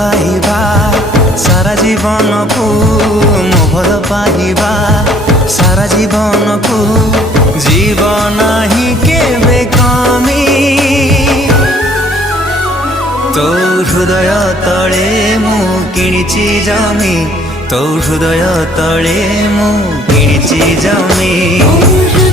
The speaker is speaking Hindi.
पाइबा सारा जीवन को मो भल पाइबा सारा जीवन को जीवन ही केबे कमी तो हृदय तले मु किणिची जमी तो हृदय तले मु किणिची जमी।